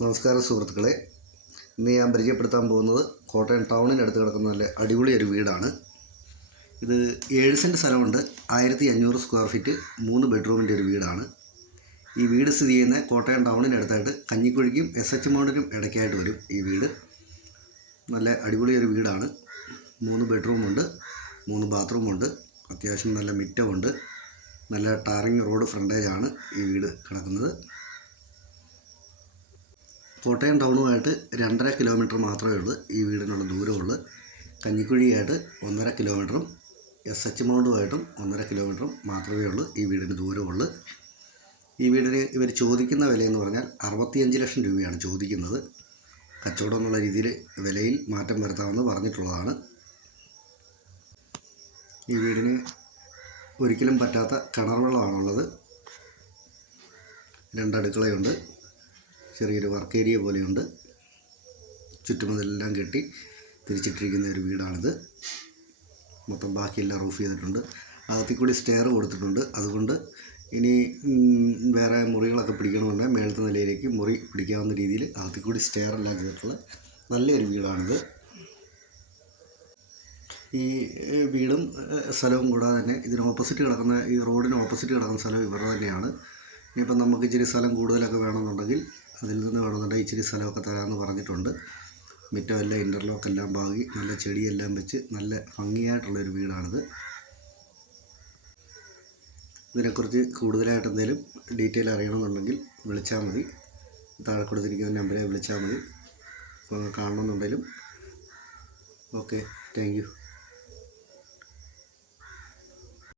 നമസ്കാരം സുഹൃത്തുക്കളെ, ഇന്ന് ഞാൻ പരിചയപ്പെടുത്താൻ പോകുന്നത് കോട്ടയം ടൗണിനടുത്ത് കിടക്കുന്ന നല്ല അടിപൊളി ഒരു വീടാണ്. ഇത് 7 സെൻറ്റ് സ്ഥലമുണ്ട്, 1500 സ്ക്വയർ ഫീറ്റ്, 3 ബെഡ്റൂമിൻ്റെ ഒരു വീടാണ്. ഈ വീട് സ്ഥിതി ചെയ്യുന്ന കോട്ടയം ടൗണിനടുത്തായിട്ട് കഞ്ഞിക്കുഴിക്കും SH മൗണ്ടിനും ഇടയ്ക്കായിട്ട് വരും. ഈ വീട് നല്ല അടിപൊളി ഒരു വീടാണ്. 3 ബെഡ്റൂമുണ്ട്, 3 ബാത്റൂമുണ്ട്, അത്യാവശ്യം നല്ല മിറ്റമുണ്ട്, നല്ല ടാറിങ് റോഡ് ഫ്രണ്ടേജാണ് ഈ വീട് കിടക്കുന്നത്. കോട്ടയം ടൗണുമായിട്ട് 2.5 കിലോമീറ്റർ മാത്രമേ ഉള്ളൂ ഈ വീടിനുള്ള ദൂരമുള്ളൂ. കഞ്ഞിക്കുഴിയായിട്ട് 1.5 കിലോമീറ്ററും SH മൗണ്ടുമായിട്ടും 1.5 കിലോമീറ്ററും മാത്രമേ ഉള്ളൂ ഈ വീടിന് ദൂരമുള്ളൂ. ഈ വീടിന് ഇവർ ചോദിക്കുന്ന വിലയെന്ന് പറഞ്ഞാൽ 65 ലക്ഷം രൂപയാണ് ചോദിക്കുന്നത്. കച്ചവടം എന്നുള്ള രീതിയിൽ വിലയിൽ മാറ്റം വരുത്താമെന്ന് പറഞ്ഞിട്ടുള്ളതാണ്. ഈ വീടിന് ഒരിക്കലും പറ്റാത്ത കിണർ വെള്ളമാണുള്ളത്. 2 അടുക്കളയുണ്ട്, ചെറിയൊരു വർക്ക് ഏരിയ പോലെയുണ്ട്. ചുറ്റുമതെല്ലാം കെട്ടി തിരിച്ചിട്ടിരിക്കുന്ന ഒരു വീടാണിത്. മൊത്തം ബാക്കിയെല്ലാം റൂഫ് ചെയ്തിട്ടുണ്ട്. അകത്തിക്കൂടി സ്റ്റെയർ കൊടുത്തിട്ടുണ്ട്. അതുകൊണ്ട് ഇനി വേറെ മുറികളൊക്കെ പിടിക്കണമെന്നുണ്ടെങ്കിൽ മേളത്തെ നിലയിലേക്ക് മുറി പിടിക്കാവുന്ന രീതിയിൽ അകത്തിക്കൂടി സ്റ്റെയർ എല്ലാം ചെയ്തിട്ടുള്ള നല്ലൊരു വീടാണിത്. ഈ വീടും സ്ഥലവും കൂടാതെ തന്നെ ഇതിന് ഓപ്പോസിറ്റ് കിടക്കുന്ന, ഈ റോഡിന് ഓപ്പോസിറ്റ് കിടക്കുന്ന സ്ഥലം ഇവരുടെ തന്നെയാണ്. ഇനിയിപ്പം നമുക്ക് ഇച്ചിരി സ്ഥലം കൂടുതലൊക്കെ വേണമെന്നുണ്ടെങ്കിൽ അതിൽ നിന്ന് വേണമെന്നുണ്ടെങ്കിൽ ഇച്ചിരി സ്ഥലമൊക്കെ തരാമെന്ന് പറഞ്ഞിട്ടുണ്ട്. മിറ്റമെല്ലാം ഇൻ്റർലോക്കെല്ലാം പാകി നല്ല ചെടിയെല്ലാം വെച്ച് നല്ല ഭംഗിയായിട്ടുള്ളൊരു വീടാണിത്. ഇതിനെക്കുറിച്ച് കൂടുതലായിട്ട് എന്തെങ്കിലും ഡീറ്റെയിൽ അറിയണമെന്നുണ്ടെങ്കിൽ വിളിച്ചാൽ മതി. താഴെ കൊടുത്തിരിക്കുന്ന നമ്പറിൽ വിളിച്ചാൽ മതി. കാണണമെന്നുണ്ടെങ്കിലും. Okay, thank U.